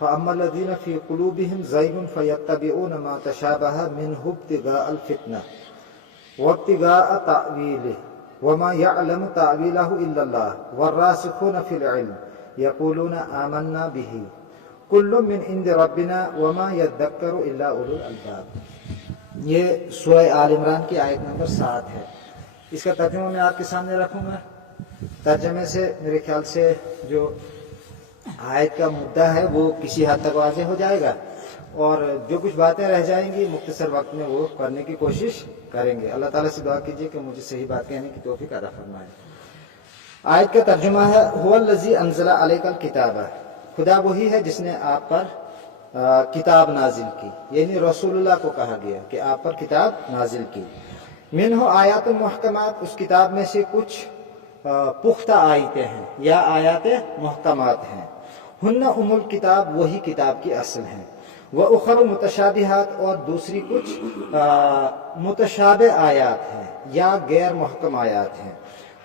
فأما الذين في قلوبهم زيغ فيتبعون ما تشابه منه ابتغاء الفتنة وابتغاء تأويله وما يعلم تأويله إلا الله والراسخون في العلم يقولون آمنا به كل من عند ربنا وما يذكر إلا أولو الألباب. یہ سورہ آل عمران کی آیت نمبر 7 ہے. اس کا ترجمہ میں آپ کے سامنے رکھوں گا. ترجمے سے میرے خیال سے جو آیت کا مدعا ہے وہ کسی حد تک واضح ہو جائے گا، اور جو کچھ باتیں رہ جائیں گی مختصر وقت میں وہ کرنے کی کوشش کریں گے. اللہ تعالیٰ سے دعا کیجیے کہ مجھے صحیح بات کہنے کی توفیق عطا فرمائے. آیت کا ترجمہ ہے هو الذی انزل علیک الکتاب. خدا وہی ہے جس نے آپ پر کتاب نازل کی، یعنی رسول اللہ کو کہا گیا کہ آپ پر کتاب نازل کی. منہ آیات محکمات، اس کتاب میں سے کچھ پختہ آیتیں ہیں یا آیات محکمات ہیں. ہن ام الکتاب، وہی کتاب کی اصل ہیں. وَأُخَرُ متشابہات، اور دوسری کچھ متشابہ آیات ہیں یا غیر محکم آیات ہیں.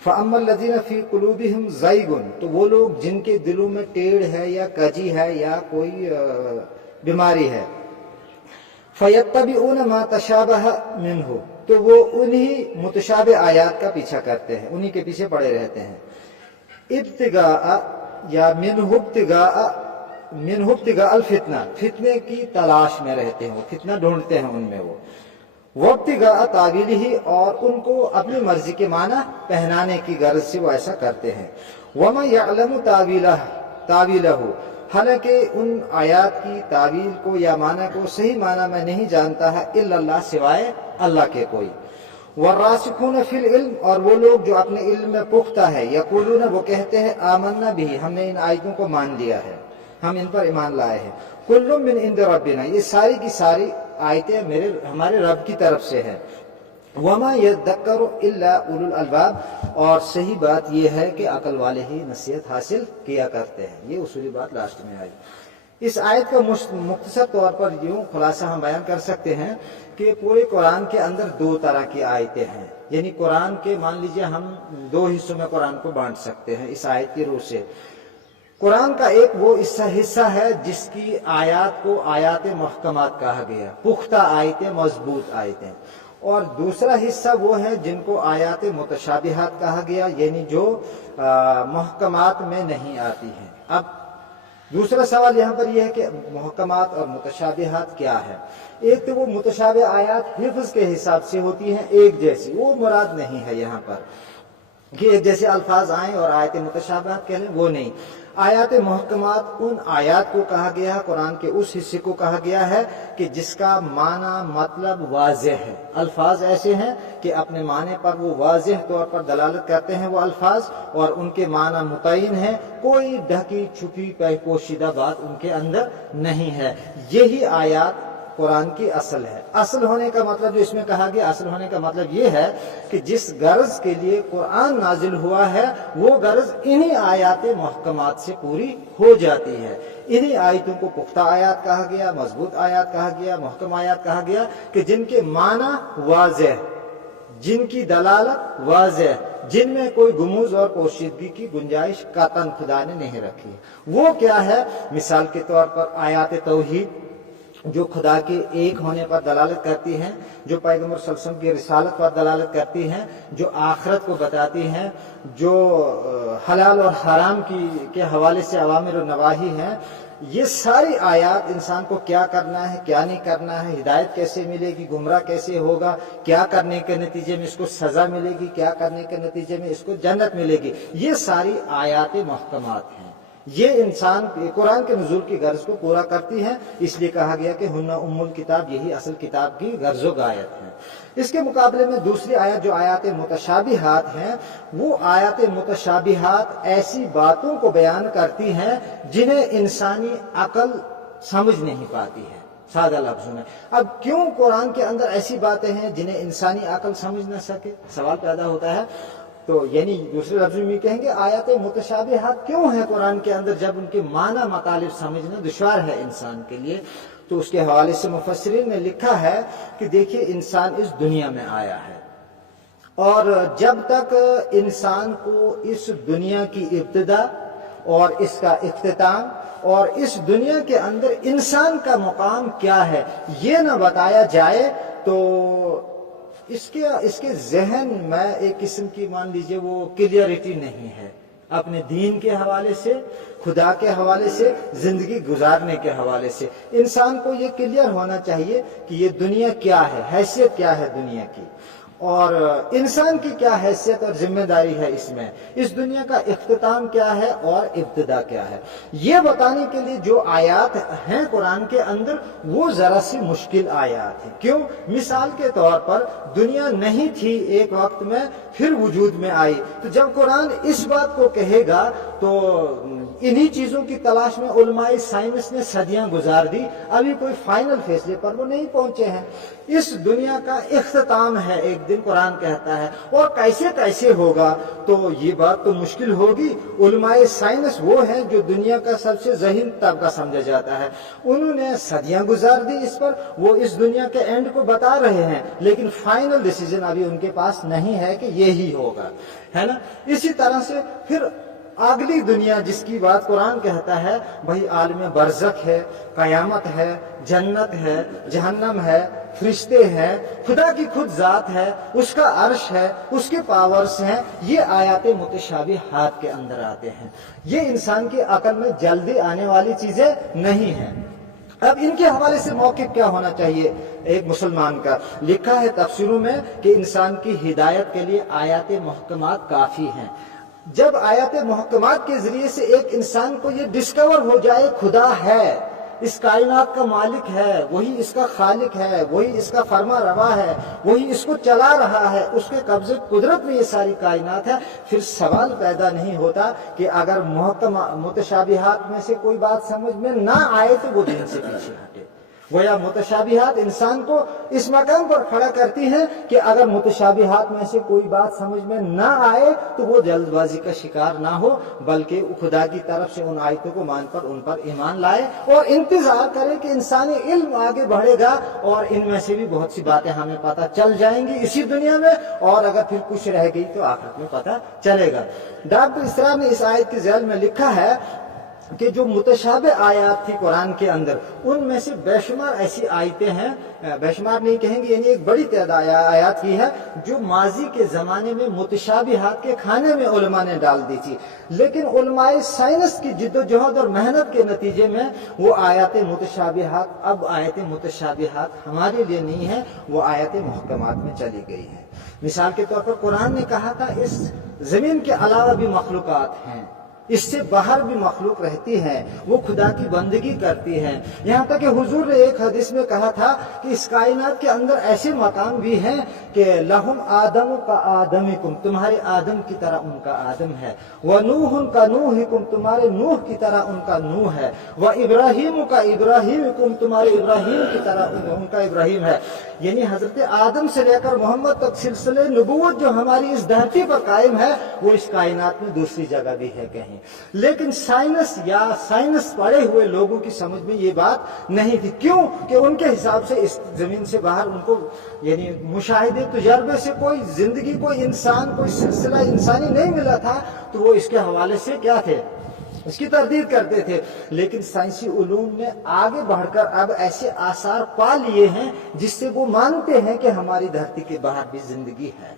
فَأَمَّا الَّذِينَ فِي قُلُوبِهِمْ زَيْغٌ، تو وہ لوگ جن کے دلوں میں ٹیڑھ ہے یا کجی ہے یا کوئی بیماری ہے. فَيَتَّبِعُونَ مَا تَشَابَهَ مِنْهُ، تو وہ انہی متشابہ آیات کا پیچھا کرتے ہیں، انہی کے پیچھے پڑے رہتے ہیں. ابتغاء یا منہ ابتغاء الفتنہ، فتنے کی تلاش میں رہتے ہیں، وہ فتنہ ڈھونڈتے ہیں ان میں. وہ ابتغاء تاویلہ، اور ان کو اپنی مرضی کے معنی پہنانے کی غرض سے وہ ایسا کرتے ہیں. وما یعلم تاویلہ، حالانکہ ان آیات کی تعویل کو یا معنی کو صحیح معنی میں نہیں جانتا ہے الا اللہ، سوائے اللہ کے کوئی. والراسخون فی العلم، اور وہ لوگ جو اپنے علم میں پختہ ہے. یقولون، وہ کہتے ہیں آمنا بھی، ہم نے ان آیتوں کو مان لیا ہے، ہم ان پر ایمان لائے ہیں. کل من عند ربنا، یہ ساری کی ساری آیتیں ہمارے رب کی طرف سے ہیں. وما یذکر الا اولو الالباب، اور صحیح بات یہ ہے کہ عقل والے ہی نصیحت حاصل کیا کرتے ہیں. یہ اصولی بات لاسٹ میں آئی. اس آیت کا مختصر طور پر یوں خلاصہ ہم بیان کر سکتے ہیں کہ پورے قرآن کے اندر 2 طرح کی آیتیں ہیں. یعنی قرآن کے مان لیجئے ہم 2 حصوں میں قرآن کو بانٹ سکتے ہیں اس آیت کی روح سے. قرآن کا ایک وہ حصہ ہے جس کی آیات کو آیات محکمات کہا گیا، پختہ آیتیں، مضبوط آیتیں. اور دوسرا حصہ وہ ہے جن کو آیات متشابہات کہا گیا، یعنی جو محکمات میں نہیں آتی ہیں. اب دوسرا سوال یہاں پر یہ ہے کہ محکمات اور متشابہات کیا ہے. ایک تو وہ متشابہ آیات حفظ کے حساب سے ہوتی ہیں ایک جیسی، وہ مراد نہیں ہے یہاں پر کہ ایک جیسے الفاظ آئیں اور آیات متشابہات کہہ لیں، وہ نہیں. آیات محکمات ان آیات کو کہا گیا ہے، قرآن کے اس حصے کو کہا گیا ہے کہ جس کا معنی مطلب واضح ہے. الفاظ ایسے ہیں کہ اپنے معنی پر وہ واضح طور پر دلالت کرتے ہیں وہ الفاظ، اور ان کے معنی متعین ہیں، کوئی ڈھکی چھپی پوشیدہ بات ان کے اندر نہیں ہے. یہی آیات قرآن کی اصل ہے. اصل ہونے کا مطلب جو اس میں کہا گیا، اصل ہونے کا مطلب یہ ہے کہ جس غرض کے لیے قرآن نازل ہوا ہے وہ غرض انہی آیات محکمات سے پوری ہو جاتی ہے. انہی آیتوں کو پختہ آیات کہا گیا، مضبوط آیات کہا گیا، محکم آیات کہا گیا کہ جن کے معنی واضح، جن کی دلالت واضح، جن میں کوئی غموض اور پوشیدگی کی گنجائش قطعاً خدا نے نہیں رکھی. وہ کیا ہے؟ مثال کے طور پر آیات توحید جو خدا کے ایک ہونے پر دلالت کرتی ہیں، جو پیغمبر صلی اللہ علیہ وسلم کی رسالت پر دلالت کرتی ہیں، جو آخرت کو بتاتی ہیں، جو حلال اور حرام کے حوالے سے اوامر و نواہی ہیں. یہ ساری آیات انسان کو کیا کرنا ہے، کیا نہیں کرنا ہے، ہدایت کیسے ملے گی، گمراہ کیسے ہوگا، کیا کرنے کے نتیجے میں اس کو سزا ملے گی، کیا کرنے کے نتیجے میں اس کو جنت ملے گی، یہ ساری آیات محکمات ہیں. یہ انسان قرآن کے نزول کی غرض کو پورا کرتی ہیں. اس لیے کہا گیا کہ ہن ام الکتاب، یہی اصل کتاب کی غرض و غایت ہے. اس کے مقابلے میں دوسری آیت جو آیات متشابہات ہیں، وہ آیات متشابہات ایسی باتوں کو بیان کرتی ہیں جنہیں انسانی عقل سمجھ نہیں پاتی ہے. سادہ لفظوں میں، اب کیوں قرآن کے اندر ایسی باتیں ہیں جنہیں انسانی عقل سمجھ نہ سکے؟ سوال پیدا ہوتا ہے. تو یعنی دوسرے لفظوں میں کہیں گے آیات متشابہات کیوں ہیں قرآن کے اندر جب ان کے معنی مطالب سمجھنا دشوار ہے انسان کے لیے؟ تو اس کے حوالے سے مفسرین نے لکھا ہے کہ دیکھیے انسان اس دنیا میں آیا ہے، اور جب تک انسان کو اس دنیا کی ابتدا اور اس کا اختتام اور اس دنیا کے اندر انسان کا مقام کیا ہے یہ نہ بتایا جائے تو اس کے ذہن میں ایک قسم کی مان لیجئے وہ کلیئرٹی نہیں ہے اپنے دین کے حوالے سے، خدا کے حوالے سے، زندگی گزارنے کے حوالے سے۔ انسان کو یہ کلیئر ہونا چاہیے کہ یہ دنیا کیا ہے، حیثیت کیا ہے دنیا کی، اور انسان کی کیا حیثیت اور ذمہ داری ہے اس میں، اس دنیا کا اختتام کیا ہے اور ابتدا کیا ہے۔ یہ بتانے کے لیے جو آیات ہیں قرآن کے اندر وہ ذرا سی مشکل آیات ہیں۔ کیوں؟ مثال کے طور پر دنیا نہیں تھی ایک وقت میں، پھر وجود میں آئی، تو جب قرآن اس بات کو کہے گا تو انہی چیزوں کی تلاش میں علماء سائنس نے صدیاں گزار دی، ابھی کوئی فائنل فیصلے پر وہ نہیں پہنچے ہیں۔ اس دنیا کا اختتام ہے ایک دن قرآن کہتا ہے، اور کیسے ہوگا تو یہ بات تو مشکل ہوگی۔ علماء سائنس وہ ہیں جو دنیا کا سب سے ذہین طبقہ سمجھا جاتا ہے، انہوں نے صدیاں گزار دی اس پر، وہ اس دنیا کے اینڈ کو بتا رہے ہیں، لیکن فائنل ڈیسیجن ابھی ان کے پاس نہیں ہے کہ یہی ہوگا، ہے نا۔ اسی طرح سے پھر اگلی دنیا جس کی بات قرآن کہتا ہے بھائی عالم برزخ ہے، قیامت ہے، جنت ہے، جہنم ہے، فرشتے ہیں، خدا کی خود ذات ہے، اس کا عرش ہے، اس کے پاورز ہیں، یہ آیات متشابہات کے اندر آتے ہیں۔ یہ انسان کی عقل میں جلدی آنے والی چیزیں نہیں ہیں۔ اب ان کے حوالے سے موقف کیا ہونا چاہیے ایک مسلمان کا؟ لکھا ہے تفسیروں میں کہ انسان کی ہدایت کے لیے آیات محکمات کافی ہیں۔ جب آیات محکمات کے ذریعے سے ایک انسان کو یہ ڈسکور ہو جائے خدا ہے، اس کائنات کا مالک ہے، وہی اس کا خالق ہے، وہی اس کا فرما روا ہے، وہی اس کو چلا رہا ہے، اس کے قبضے قدرت میں یہ ساری کائنات ہے، پھر سوال پیدا نہیں ہوتا کہ اگر متشابہات میں سے کوئی بات سمجھ میں نہ آئے تو وہ دین سے پیچھے ہٹے۔ گویا متشابہات انسان کو اس مقام پر کھڑا کرتی ہیں کہ اگر متشابہات میں سے کوئی بات سمجھ میں نہ آئے تو وہ جلد بازی کا شکار نہ ہو، بلکہ خدا کی طرف سے ان آیتوں کو مان کر ان پر ایمان لائے اور انتظار کرے کہ انسانی علم آگے بڑھے گا اور ان میں سے بھی بہت سی باتیں ہمیں پتہ چل جائیں گی اسی دنیا میں، اور اگر پھر کچھ رہ گئی تو آخرت میں پتہ چلے گا۔ ڈاکٹر اسرار نے اس آیت کے ذیل میں لکھا ہے کہ جو متشابہ آیات تھی قرآن کے اندر ان میں سے بے شمار ایسی آیتیں ہیں، بے شمار نہیں کہیں گے، یعنی ایک بڑی تعداد آیات کی ہے جو ماضی کے زمانے میں متشابہات کے کھانے میں علماء نے ڈال دی تھی، لیکن علماء سائنس کی جد و جہد اور محنت کے نتیجے میں وہ آیات متشابہات اب آیات متشابہات ہمارے لیے نہیں ہے، وہ آیات محکمات میں چلی گئی ہیں۔ مثال کے طور پر قرآن نے کہا تھا اس زمین کے علاوہ بھی مخلوقات ہیں، اس سے باہر بھی مخلوق رہتی ہے، وہ خدا کی بندگی کرتی ہے، یہاں تک کہ حضور نے ایک حدیث میں کہا تھا کہ اس کائنات کے اندر ایسے مقام بھی ہیں کہ لہم آدم کا آدمکم، تمہارے آدم کی طرح ان کا آدم ہے، ونوح کا نوحکم، تمہارے نوح کی طرح ان کا نوح ہے، وابراہیم کا ابراہیمکم، تمہارے ابراہیم کی طرح ان کا ابراہیم ہے۔ یعنی حضرت آدم سے لے کر محمد تک سلسلے نبوت جو ہماری اس دھرتی پر قائم ہے وہ اس کائنات میں دوسری جگہ بھی ہے کہیں، لیکن سائنس پڑھے ہوئے لوگوں کی سمجھ میں یہ بات نہیں تھی۔ کیوں؟ کہ ان کے حساب سے اس زمین سے باہر ان کو یعنی مشاہدے تجربے سے کوئی زندگی، کوئی انسان، کوئی سلسلہ انسانی نہیں ملا تھا، تو وہ اس کے حوالے سے کیا تھے، اس کی تردید کرتے تھے۔ لیکن سائنسی علوم نے آگے بڑھ کر اب ایسے آثار پا لیے ہیں جس سے وہ مانتے ہیں کہ ہماری دھرتی کے باہر بھی زندگی ہے،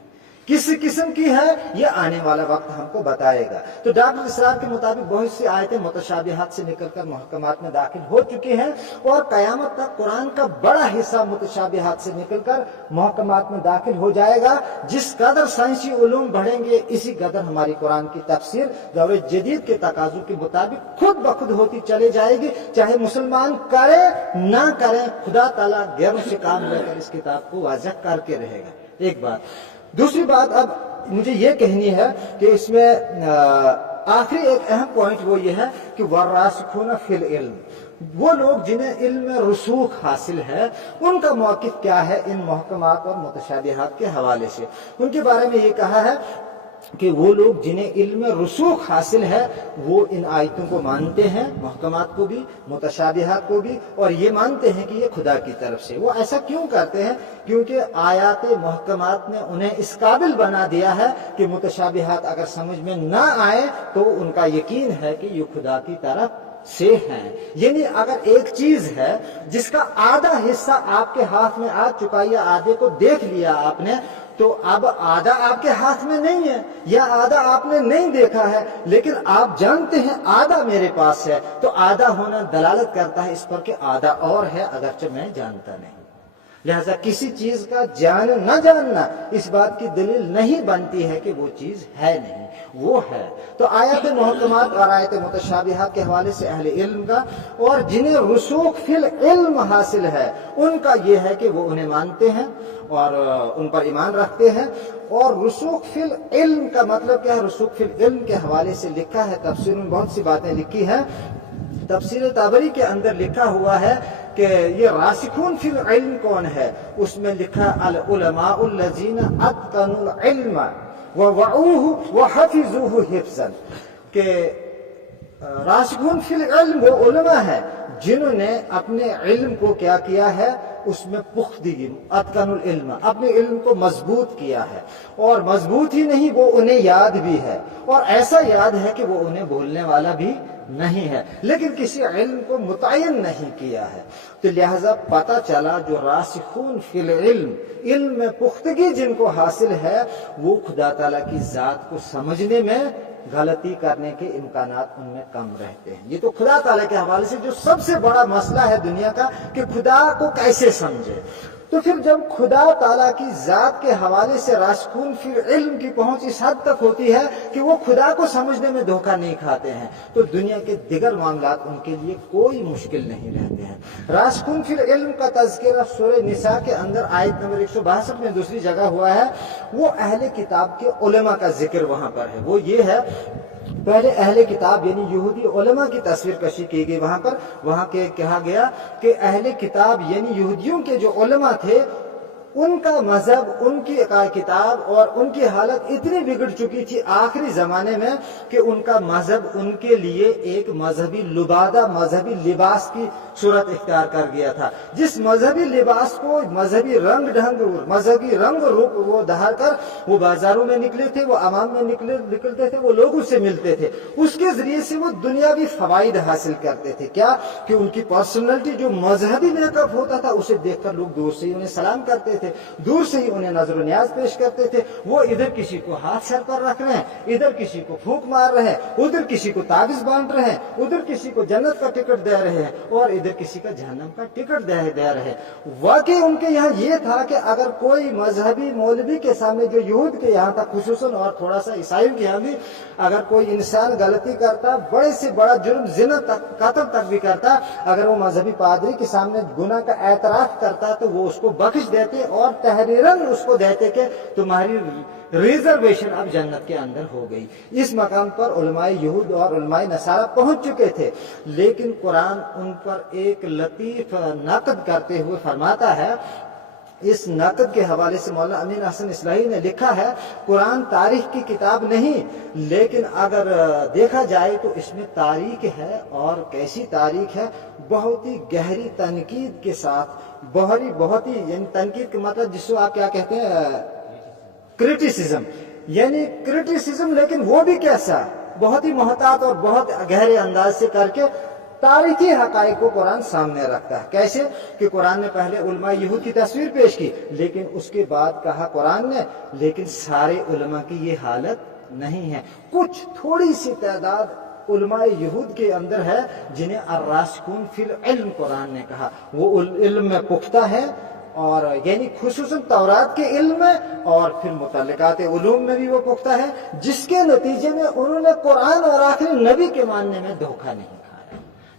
کس قسم کی ہے یہ آنے والا وقت ہم کو بتائے گا۔ تو ڈاکٹر اسرار کے مطابق بہت سی آیتیں متشابہات سے نکل کر محکمات میں داخل ہو چکی ہیں، اور قیامت تک قرآن کا بڑا حصہ متشابہات سے نکل کر محکمات میں داخل ہو جائے گا۔ جس قدر سائنسی علوم بڑھیں گے اسی قدر ہماری قرآن کی تفسیر دور جدید کے تقاضوں کے مطابق خود بخود ہوتی چلی جائے گی، چاہے مسلمان کرے نہ کرے، خدا تعالیٰ غیروں سے کام لے کر اس کتاب کو واضح کر کے رہے گا۔ ایک بات۔ دوسری بات اب مجھے یہ کہنی ہے کہ اس میں آخری ایک اہم پوائنٹ وہ یہ ہے کہ والراسخون فی العلم، وہ لوگ جنہیں علم میں رسوخ حاصل ہے ان کا موقف کیا ہے ان محکمات اور متشابہات کے حوالے سے۔ ان کے بارے میں یہ کہا ہے کہ وہ لوگ جنہیں علم رسوخ حاصل ہے وہ ان آیتوں کو مانتے ہیں، محکمات کو بھی، متشابہات کو بھی، اور یہ مانتے ہیں کہ یہ خدا کی طرف سے۔ وہ ایسا کیوں کرتے ہیں؟ کیونکہ آیات محکمات نے انہیں اس قابل بنا دیا ہے کہ متشابہات اگر سمجھ میں نہ آئے تو ان کا یقین ہے کہ یہ خدا کی طرف سے ہیں۔ یعنی اگر ایک چیز ہے جس کا آدھا حصہ آپ کے ہاتھ میں آ چکا یا آدھے کو دیکھ لیا آپ نے، تو اب آدھا آپ کے ہاتھ میں نہیں ہے یا آدھا آپ نے نہیں دیکھا ہے، لیکن آپ جانتے ہیں آدھا میرے پاس ہے، تو آدھا ہونا دلالت کرتا ہے اس پر کہ آدھا اور ہے اگرچہ میں جانتا نہیں۔ لہذا کسی چیز کا نہ جاننا اس بات کی دلیل نہیں بنتی ہے کہ وہ چیز ہے نہیں، وہ ہے۔ تو آیات محکمات اور آیات متشابہات کے حوالے سے اہل علم کا اور جنہیں رسوخ فی العلم حاصل ہے ان کا یہ ہے کہ وہ انہیں مانتے ہیں اور ان پر ایمان رکھتے ہیں۔ اور رسوخ فی العلم کا مطلب کیا ہے؟ رسوخ فی العلم کے حوالے سے لکھا ہے، تفسیر میں بہت سی باتیں لکھی ہیں۔ تفسیر طبری کے اندر لکھا ہوا ہے کہ یہ راسخون فی العلم کون ہے؟ اس میں لکھا العلماء الذین اتقنوا العلم ووعوه وحفظوه حفظا، کہ راسخون فی العلم وہ علماء ہے جنہوں نے اپنے علم کو کیا کیا ہے، اس میں پختگی، اتقن العلم، اپنے علم کو مضبوط کیا ہے، اور مضبوط ہی نہیں وہ انہیں یاد بھی ہے، اور ایسا یاد ہے کہ وہ انہیں بھولنے والا بھی نہیں ہے، لیکن کسی علم کو متعین نہیں کیا ہے۔ تو لہذا پتہ چلا جو راسخون فی العلم، علم میں پختگی جن کو حاصل ہے وہ خدا تعالیٰ کی ذات کو سمجھنے میں غلطی کرنے کے امکانات ان میں کم رہتے ہیں۔ یہ تو خدا تعالیٰ کے حوالے سے جو سب سے بڑا مسئلہ ہے دنیا کا کہ خدا کو کیسے سمجھے۔ تو پھر جب خدا تعالیٰ کی ذات کے حوالے سے راسخون فی علم کی پہنچ اس حد تک ہوتی ہے کہ وہ خدا کو سمجھنے میں دھوکہ نہیں کھاتے ہیں، تو دنیا کے دیگر معاملات ان کے لیے کوئی مشکل نہیں رہتے ہیں۔ راسخون فی علم کا تذکرہ سورہ نساء کے اندر آیت نمبر 162 میں دوسری جگہ ہوا ہے، وہ اہل کتاب کے علماء کا ذکر وہاں پر ہے۔ وہ یہ ہے، پہلے اہل کتاب یعنی یہودی علماء کی تصویر کشی کی گئی وہاں پر، وہاں کے کہا گیا کہ اہل کتاب یعنی یہودیوں کے جو علماء تھے ان کا مذہب، ان کی کتاب اور ان کی حالت اتنی بگڑ چکی تھی آخری زمانے میں کہ ان کا مذہب ان کے لیے ایک مذہبی لبادہ، مذہبی لباس کی صورت اختیار کر گیا تھا، جس مذہبی لباس کو مذہبی رنگ ڈھنگ، مذہبی رنگ روپ وہ دہر کر وہ بازاروں میں نکلے تھے، وہ عوام میں نکلتے تھے، وہ لوگوں سے ملتے تھے، اس کے ذریعے سے وہ دنیاوی فوائد حاصل کرتے تھے۔ کیا کہ ان کی پرسنالٹی جو مذہبی میک اپ ہوتا تھا اسے دیکھ کر لوگ دور سے ہی انہیں سلام کرتے تھے، دور سے ہی انہیں نظر و نیاز پیش کرتے تھے۔ وہ ادھر کسی کو ہاتھ سر پر رکھ رہے ہیں، ادھر کسی کو پھونک مار رہے ہیں، ادھر کسی کو تعویذ بانٹ رہے ہیں، ادھر کسی کو جنت کا ٹکٹ دے رہے ہیں اور ادھر کسی کا جہنم کا ٹکٹ دے رہے ہیں۔ واقعی ان کے یہاں یہ تھا کہ اگر کوئی مذہبی مولوی کے سامنے، جو یہود کے یہاں تھا خصوصاً اور تھوڑا سا عیسائیوں کے یہاں بھی، اگر کوئی انسان غلطی کرتا، بڑے سے بڑا جرم، زنا تک، قتل تک بھی کرتا، اگر وہ مذہبی پادری کے سامنے گناہ کا اعتراف کرتا تو وہ اس کو بخش دیتے اور تحریراً اس کو دیتے کہ تمہاری ریزرویشن اب جنت کے اندر ہو گئی۔ اس مقام پر علماء یہود اور علماء نصارہ پہنچ چکے تھے، لیکن قرآن ان پر ایک لطیف نقد کرتے ہوئے فرماتا ہے۔ اس نقد کے حوالے سے مولانا امین احسن اصلاحی نے لکھا ہے، قرآن تاریخ کی کتاب نہیں، لیکن اگر دیکھا جائے تو اس میں تاریخ ہے، اور کیسی تاریخ ہے؟ بہت ہی گہری تنقید کے ساتھ، بہت ہی یعنی تنقید کا مطلب جس کو آپ کیا کہتے ہیں، کرٹیسزم، یعنی کرٹیسزم، لیکن وہ بھی کیسا؟ بہت ہی محتاط اور بہت گہرے انداز سے کر کے تاریخی حقائق کو قرآن سامنے رکھتا ہے۔ کیسے کہ قرآن نے پہلے علماء یہود کی تصویر پیش کی، لیکن اس کے بعد کہا قرآن نے لیکن سارے علماء کی یہ حالت نہیں ہے، کچھ تھوڑی سی تعداد علماء یہود کے اندر ہے جنہیں الراسخون فی العلم قرآن نے کہا، وہ علم میں پختہ ہے، اور یعنی خصوصاً تورات کے علم میں اور پھر متعلقات علوم میں بھی وہ پختہ ہے، جس کے نتیجے میں انہوں نے قرآن اور آخری نبی کے ماننے میں دھوکہ نہیں کھایا۔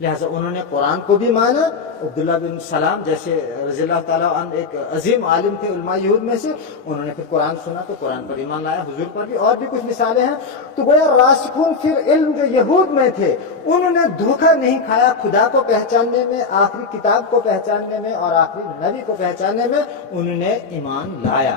لہٰذا انہوں نے قرآن کو بھی مانا۔ عبداللہ بن سلام جیسے رضی اللہ تعالیٰ عنہ ایک عظیم عالم تھے علماء یہود میں سے، انہوں نے پھر قرآن سنا تو قرآن پر ایمان لایا، حضور پر بھی، اور بھی کچھ مثالیں ہیں۔ تو گویا راسخون فی العلم جو یہود میں تھے انہوں نے دھوکہ نہیں کھایا، خدا کو پہچاننے میں، آخری کتاب کو پہچاننے میں اور آخری نبی کو پہچاننے میں انہوں نے ایمان لایا۔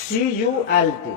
CULT,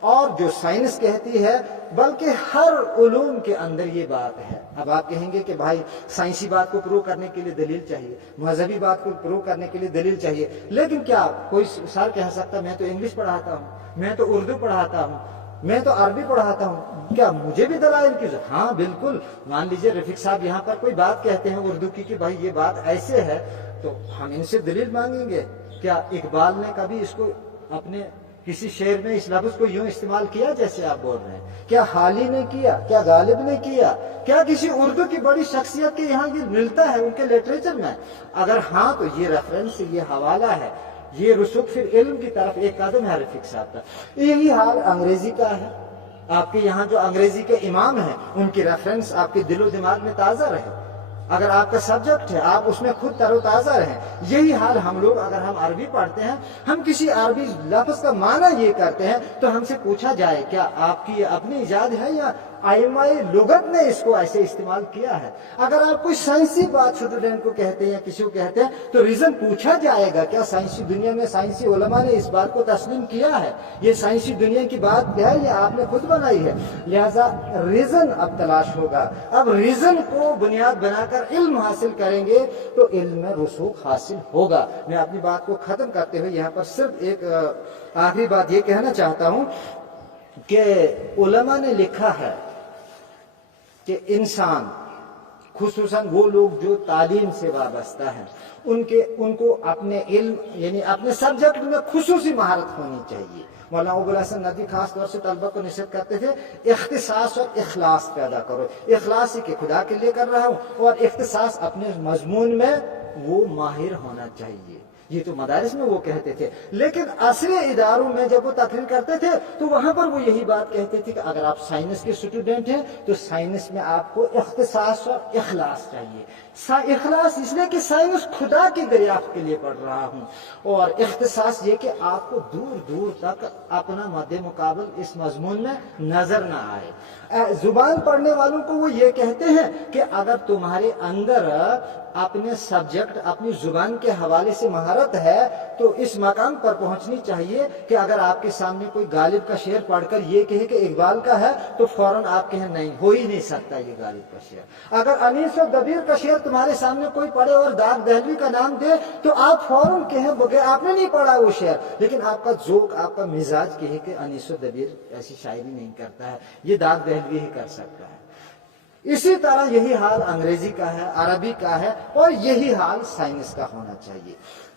اور جو سائنس کہتی ہے، بلکہ ہر علوم کے اندر یہ بات ہے۔ اب آپ کہیں گے کہ بھائی سائنسی بات کو پروو کرنے کے لیے دلیل چاہیے، مذہبی بات کو پروو کرنے کے لیے دلیل چاہیے، لیکن کیا کوئی سر کہہ سکتا میں تو انگلش پڑھاتا ہوں، میں تو اردو پڑھاتا ہوں، میں تو عربی پڑھاتا ہوں، کیا مجھے بھی دلائل کی ضرورت؟ ہاں بالکل، مان لیجئے رفیق صاحب یہاں پر کوئی بات کہتے ہیں اردو کی کہ بھائی یہ بات ایسے ہے، تو ہم ان سے دلیل مانگیں گے۔ کیا اقبال نے کبھی اس کو اپنے کسی شعر میں اس لفظ کو یوں استعمال کیا جیسے آپ بول رہے ہیں؟ کیا حالی نے کیا؟ کیا غالب نے کیا؟ کیا کسی اردو کی بڑی شخصیت کے یہاں یہ ملتا ہے ان کے لٹریچر میں؟ اگر ہاں تو یہ ریفرنس، یہ حوالہ ہے، یہ رسوخ فی علم کی طرف ایک قدم ہے رفیق صاحب کا۔ یہی حال انگریزی کا ہے۔ آپ کے یہاں جو انگریزی کے امام ہیں ان کی ریفرنس آپ کے دل و دماغ میں تازہ رہے، اگر آپ کا سبجیکٹ ہے آپ اس میں خود تر و تازہ رہیں۔ یہی حال ہم لوگ، اگر ہم عربی پڑھتے ہیں، ہم کسی عربی لفظ کا معنی یہ کرتے ہیں تو ہم سے پوچھا جائے کیا آپ کی اپنی ایجاد ہے یا ائمہ لغت نے اس کو ایسے استعمال کیا ہے؟ اگر آپ کوئی سائنسی بات اسٹوڈنٹ کو کہتے ہیں یا کسی کو کہتے ہیں تو ریزن پوچھا جائے گا، کیا سائنسی دنیا میں سائنسی علماء نے اس بات کو تسلیم کیا ہے؟ یہ سائنسی دنیا کی بات ہے یا آپ نے خود بنائی ہے؟ لہذا ریزن اب تلاش ہوگا۔ اب ریزن کو بنیاد بنا کر علم حاصل کریں گے تو علم میں رسوخ حاصل ہوگا۔ میں اپنی بات کو ختم کرتے ہوئے یہاں پر صرف ایک آخری بات یہ کہنا چاہتا ہوں کہ علماء نے لکھا ہے کہ انسان، خصوصاً وہ لوگ جو تعلیم سے وابستہ ہیں، ان کو اپنے علم یعنی اپنے سبجیکٹ میں خصوصی مہارت ہونی چاہیے۔ مولانا ابو الحسن ندوی خاص طور سے طلبہ کو نصیحت کرتے تھے، اختصاص اور اخلاص پیدا کرو۔ اخلاص کہ خدا کے لیے کر رہا ہوں، اور اختصاص اپنے مضمون میں وہ ماہر ہونا چاہیے۔ یہ تو مدارس میں وہ کہتے تھے، لیکن عصری اداروں میں جب وہ تقریر کرتے تھے تو وہاں پر وہ یہی بات کہتے تھے کہ اگر آپ سائنس کے اسٹوڈنٹ ہیں تو سائنس میں آپ کو اختصاص اور اخلاص چاہیے۔ اخلاص اس لیے کہ سائنس خدا کی دریافت کے لیے پڑھ رہا ہوں، اور اختصاص یہ کہ آپ کو دور دور تک اپنا مد مقابل اس مضمون میں نظر نہ آئے۔ زبان پڑھنے والوں کو وہ یہ کہتے ہیں کہ اگر تمہارے اندر اپنے سبجیکٹ، اپنی زبان کے حوالے سے مہارت ہے تو اس مقام پر پہنچنی چاہیے کہ اگر آپ کے سامنے کوئی غالب کا شعر پڑھ کر یہ کہے کہ اقبال کا ہے تو فوراً آپ کہیں نہیں، ہو ہی نہیں سکتا یہ غالب کا شعر۔ اگر انیس و دبیر کا شعر تمہارے سامنے کوئی پڑھے اور داغ دہلوی کا نام دے تو آپ فوراً کہیں بغیر آپ نے نہیں پڑھا وہ شعر، لیکن آپ کا ذوق، آپ کا مزاج کہے کہ انیس و دبیر ایسی شاعری نہیں کرتا ہے، یہ داغ دہلوی ہی کر سکتا ہے۔ اسی طرح یہی حال انگریزی کا ہے، عربی کا ہے، اور یہی حال سائنس کا ہونا چاہیے۔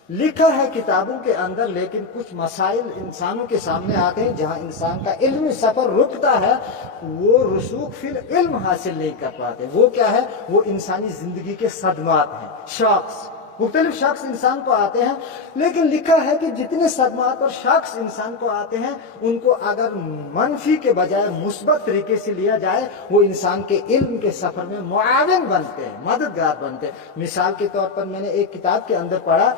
لکھا ہے کتابوں کے اندر، لیکن کچھ مسائل انسانوں کے سامنے آتے ہیں جہاں انسان کا علمی سفر رکتا ہے، وہ رسوخ فی العلم حاصل نہیں کر پاتے۔ وہ کیا ہے؟ وہ انسانی زندگی کے صدمات ہیں، شاکس۔ مختلف شخص انسان کو آتے ہیں، لیکن لکھا ہے کہ جتنے صدمات اور شخص انسان کو آتے ہیں ان کو اگر منفی کے بجائے مثبت طریقے سے لیا جائے وہ انسان کے علم کے سفر میں معاون بنتے ہیں، مددگار بنتے ہیں۔ مثال کے طور پر میں نے ایک کتاب کے اندر پڑھا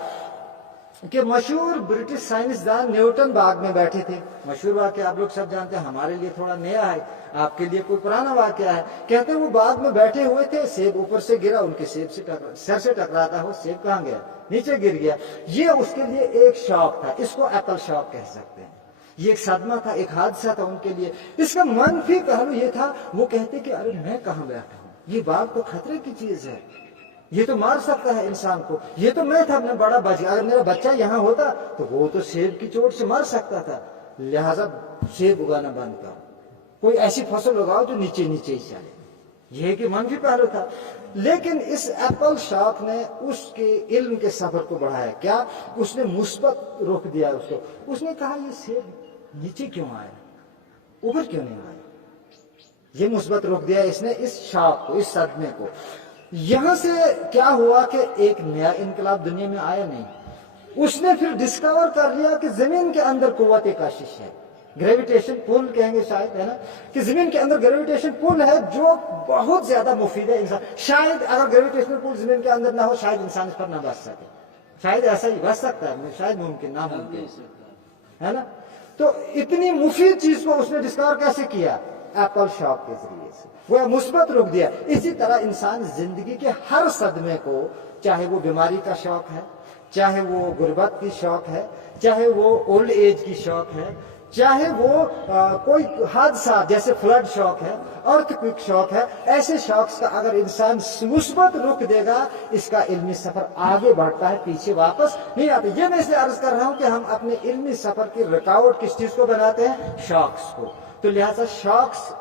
کہ مشہور برٹش سائنسدان نیوٹن باغ میں بیٹھے تھے۔ مشہور واقعہ آپ لوگ سب جانتے ہیں، ہمارے لیے تھوڑا نیا ہے، آپ کے لیے کوئی پرانا واقعہ ہے۔ کہتے ہیں وہ باغ میں بیٹھے ہوئے تھے، سیب اوپر سے گرا، ان کے سیب سے سر سے ٹکراتا ہو، سیب کہاں گیا؟ نیچے گر گیا۔ یہ اس کے لیے ایک شوق تھا، اس کو ایپل شوق کہہ سکتے ہیں۔ یہ ایک صدمہ تھا، ایک حادثہ تھا ان کے لیے۔ اس کا منفی پہلو یہ تھا، وہ کہتے کہ ارے میں کہاں بیٹھا ہوں، یہ باغ تو خطرے کی چیز ہے، یہ تو مار سکتا ہے انسان کو، یہ تو میں تھا، میں بڑا بچ گیا، اگر میرا بچہ یہاں ہوتا تو وہ تو سیب کی چوٹ سے مر سکتا تھا، لہذا سیب اگانا بند کرو، کوئی ایسی فصل اگاؤ جو نیچے نیچے ہی چلے۔ یہ کہ منفی پہلو تھا، لیکن اس ایپل شاپ نے اس کے علم کے سفر کو بڑھایا۔ کیا؟ اس نے مثبت رخ دیا اس کو۔ اس نے کہا یہ سیب نیچے کیوں آیا، اوپر کیوں نہیں آیا؟ یہ مثبت رخ دیا اس نے اس شاپ کو، اس صدمے کو۔ یہاں سے کیا ہوا کہ ایک نیا انقلاب دنیا میں آیا نہیں، اس نے پھر ڈسکور کر لیا کہ زمین کے اندر قوت کشش ہے، گریویٹیشن پول کہیں گے شاید، ہے نا، کہ زمین کے اندر گریویٹیشن پول ہے جو بہت زیادہ مفید ہے انسان۔ شاید اگر گریویٹیشن پول زمین کے اندر نہ ہو شاید انسان اس پر نہ بچ سکے، شاید ایسا ہی بچ سکتا ہے، شاید ممکن ناممکن ہے نا۔ تو اتنی مفید چیز کو اس نے ڈسکور کیسے کیا؟ ایپل شاپ کے ذریعے سے، وہ مثبت رخ دیا۔ اسی طرح انسان زندگی کے ہر صدمے کو، چاہے وہ بیماری کا شوق ہے، چاہے وہ غربت کی شوق ہے، چاہے وہ اولڈ ایج کی شوق ہے، چاہے وہ کوئی حادثہ جیسے فلڈ شاک ہے، ارتھکویک شاک ہے، ایسے شاکس کا اگر انسان مثبت رخ دے گا، اس کا علمی سفر آگے بڑھتا ہے، پیچھے واپس نہیں آتے۔ یہ میں اس لیے عرض کر رہا ہوں کہ ہم اپنے علمی سفر کی رکاوٹ کس چیز کو بناتے ہیں؟ شاکس کو۔ تو لہذا شاکس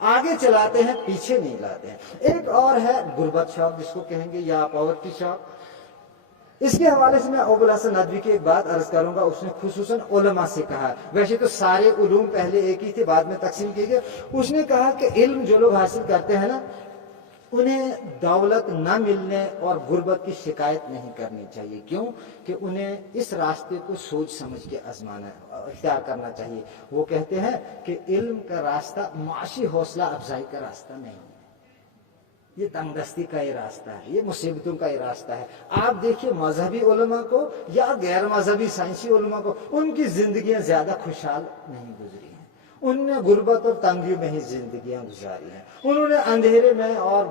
آگے چلاتے ہیں، پیچھے نہیں لاتے ہیں۔ ایک اور ہے غربت شاک جس کو کہیں گے، یا پاورٹی شاک۔ اس کے حوالے سے میں ابو الحسن ندوی کی ایک بات عرض کروں گا، اس نے خصوصاً علماء سے کہا، ویسے تو سارے علوم پہلے ایک ہی تھے، بعد میں تقسیم کیے گئے۔ اس نے کہا کہ علم جو لوگ حاصل کرتے ہیں نا، انہیں دولت نہ ملنے اور غربت کی شکایت نہیں کرنی چاہیے۔ کیوں؟ کہ انہیں اس راستے کو سوچ سمجھ کے آزمانا اختیار کرنا چاہیے۔ وہ کہتے ہیں کہ علم کا راستہ معاشی حوصلہ افزائی کا راستہ نہیں ہے، یہ تنگ دستی کا ہی راستہ ہے، یہ مصیبتوں کا ہی راستہ ہے۔ آپ دیکھیے مذہبی علماء کو یا غیر مذہبی سائنسی علماء کو، ان کی زندگیاں زیادہ خوشحال نہیں گزری ہیں، ان نے غربت اور تنگیوں میں ہی زندگیاں گزاری ہیں، انہوں نے اندھیرے میں اور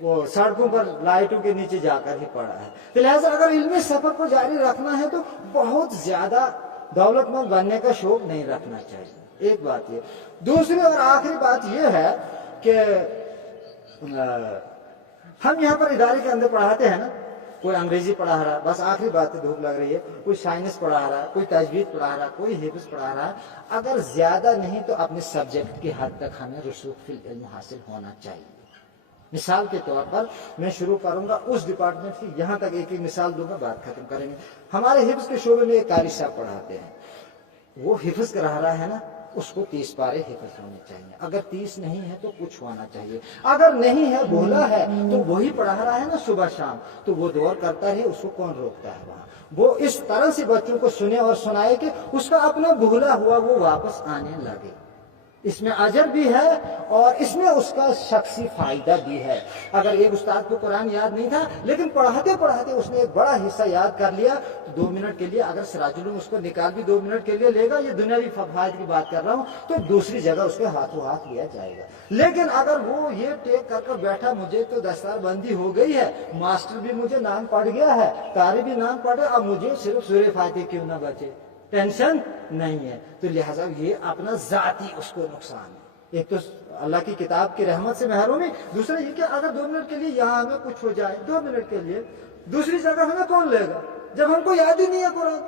وہ سڑکوں پر لائٹوں کے نیچے جا کر ہی پڑھا ہے۔ تو لہٰذا اگر علمی سفر کو جاری رکھنا ہے تو بہت زیادہ دولت مند بننے کا شوق نہیں رکھنا چاہیے، ایک بات یہ۔ دوسری اور آخری بات یہ ہے کہ ہم یہاں پر ادارے کے اندر پڑھاتے ہیں نا، کوئی انگریزی پڑھا رہا ہے، بس آخری بات ہے، دھوپ لگ رہی ہے، کوئی سائنس پڑھا رہا ہے، کوئی تجوید پڑھا رہا ہے، کوئی حفظ پڑھا رہا ہے، اگر زیادہ نہیں تو اپنے سبجیکٹ کی حد تک ہمیں رسوخ فی العلم حاصل ہونا چاہیے۔ مثال کے طور پر میں شروع کروں گا اس ڈپارٹمنٹ سے، یہاں تک ایک ایک مثال دوں گا، بات ختم کریں گے۔ ہمارے حفظ کے شعبے میں ایک قاری صاحب پڑھاتے ہیں، وہ حفظ کرا رہا ہے نا، اس کو 30 پارے حفظ ہونے چاہیے، اگر 30 نہیں ہے تو کچھ ہونا چاہیے، اگر نہیں ہے بھولا ہے تو وہی پڑھا رہا ہے نا صبح شام، تو وہ دور کرتا ہے، اس کو کون روکتا ہے وہاں؟ وہ اس طرح سے بچوں کو سنے اور سنائے کہ اس کا اپنا بھولا ہوا وہ واپس آنے لگے۔ اس میں اجر بھی ہے اور اس میں اس کا شخصی فائدہ بھی ہے۔ اگر ایک استاد کو قرآن یاد نہیں تھا لیکن پڑھاتے پڑھاتے اس نے ایک بڑا حصہ یاد کر لیا، تو 2 منٹ کے لیے اگر سراج العلوم اس کو نکال بھی 2 منٹ کے لیے لے گا، یہ دنیاوی فوائد کی بات کر رہا ہوں، تو دوسری جگہ اس کے ہاتھوں ہاتھ لیا جائے گا۔ لیکن اگر وہ یہ ٹیک کر بیٹھا، مجھے تو دستار بندی ہو گئی ہے، ماسٹر بھی مجھے نام پڑ گیا ہے، قاری بھی نام پڑے، اب مجھے صرف سورہ فاتحہ کیوں نہ بچے، ٹینشن نہیں ہے، تو لہٰذا یہ اپنا ذاتی اس کو نقصان ہے۔ ایک تو اللہ کی کتاب کی رحمت سے محرومی، دوسرا یہ کہ اگر 2 منٹ کے لیے یہاں ہمیں کچھ ہو جائے، 2 منٹ کے لیے دوسری جگہ ہمیں کون لے گا جب ہم کو یاد ہی نہیں ہے قرآن؟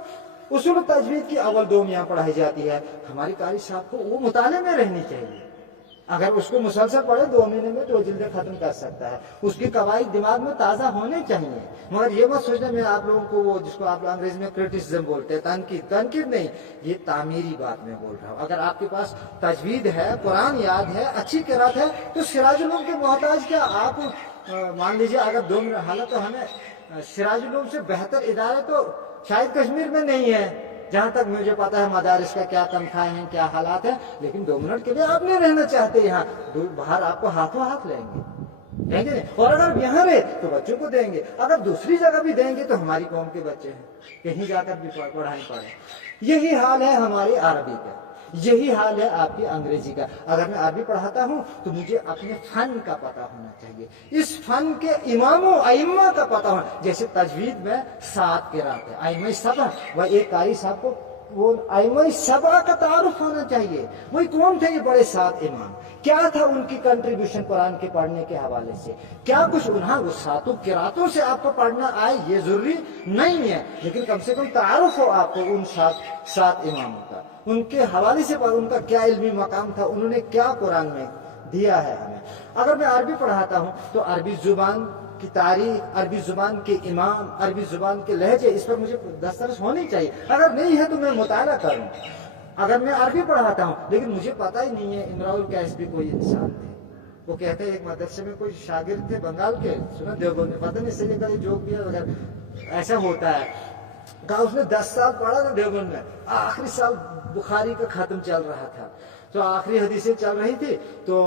اصول تجوید کی اول 2 یہاں پڑھائی جاتی ہے، ہماری قاری صاحب کو وہ مطالعے میں رہنی چاہیے، اگر اس کو مسلسل پڑھے 2 مہینے میں 2 جلدیں ختم کر سکتا ہے، اس کی قواعد دماغ میں تازہ ہونے چاہیے۔ مگر یہ مت سوچنا میں آپ لوگوں کو وہ جس کو آپ انگریزی میں کرٹیسزم بولتے ہیں، تنقید نہیں، یہ تعمیری بات میں بول رہا ہوں۔ اگر آپ کے پاس تجوید ہے، قرآن یاد ہے، اچھی قرات ہے، تو سراج العلوم کے محتاج کیا آپ مان لیجیے اگر 2 منٹ، حالت تو ہمیں سراج العلوم سے بہتر ادارے تو شاید کشمیر میں نہیں ہے، جہاں تک مجھے پتا ہے مدارس کا کیا تنخواہیں ہیں، کیا حالات ہیں، لیکن 2 منٹ کے لیے آپ نہیں رہنا چاہتے یہاں، باہر آپ کو ہاتھوں ہاتھ لیں گے، اور اگر یہاں رہے تو بچوں کو دیں گے، اگر دوسری جگہ بھی دیں گے تو ہماری قوم کے بچے ہیں، کہیں جا کر بھی پڑھائی پڑھیں۔ یہی حال ہے ہماری عربی کا، یہی حال ہے آپ کی انگریزی کا۔ اگر میں عربی پڑھاتا ہوں تو مجھے اپنے فن کا پتہ ہونا چاہیے، اس فن کے اماموں ائمہ کا پتہ ہونا، جیسے تجوید میں 7 قرات ہے، ائمہ 7، وہ ایک قاری صاحب کو وہ ائمہ 7 کا تعارف ہونا چاہیے، وہی کون تھے یہ بڑے 7 امام، کیا تھا ان کی کنٹریبیوشن قرآن کے پڑھنے کے حوالے سے، کیا کچھ انہاں وہ 7 قراتوں سے آپ کو پڑھنا آئے یہ ضروری نہیں ہے، لیکن کم سے کم تعارف ہو آپ کو ان 7 اماموں کا، ان کے حوالے سے ان کا کیا علمی مقام تھا، انہوں نے کیا قرآن میں دیا ہے ہمیں۔ اگر میں عربی پڑھاتا ہوں تو عربی زبان کی تاریخ، عربی زبان کے امام، عربی زبان کے لہجے، اس پر مجھے دسترس ہونی چاہیے، اگر نہیں ہے تو میں مطالعہ کروں۔ اگر میں عربی پڑھاتا ہوں لیکن مجھے پتہ ہی نہیں ہے امراء القیس کوئی انسان تھے، وہ کہتے ہیں ایک مدرسے میں کوئی شاگرد تھے بنگال کے، سنا دیوبند میں، پتہ نہیں صحیح کا یہ جوک بھی ہے وغیرہ، ایسا ہوتا ہے، کہا اس نے 10 سال پڑھا نا دیوبند میں، آخری سال بخاری کا ختم چل رہا تھا، تو آخری حدیثیں چل رہی تھی، تو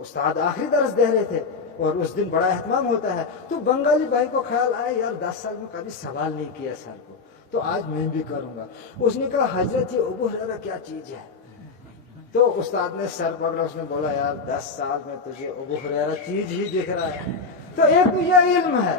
استاد آخری درس دے رہے تھے اور اس دن بڑا اہتمام ہوتا ہے، تو بنگالی بھائی کو خیال آیا یار 10 سال میں کبھی سوال نہیں کیا سر کو، تو آج میں بھی کروں گا۔ اس نے کہا حضرت یہ ابو ہریرہ کیا چیز ہے؟ تو استاد نے سر پکڑا، اس نے بولا یار 10 سال میں تجھے ابو ہریرہ چیز ہی دکھ رہا ہے، تو ایک تو یہ علم ہے،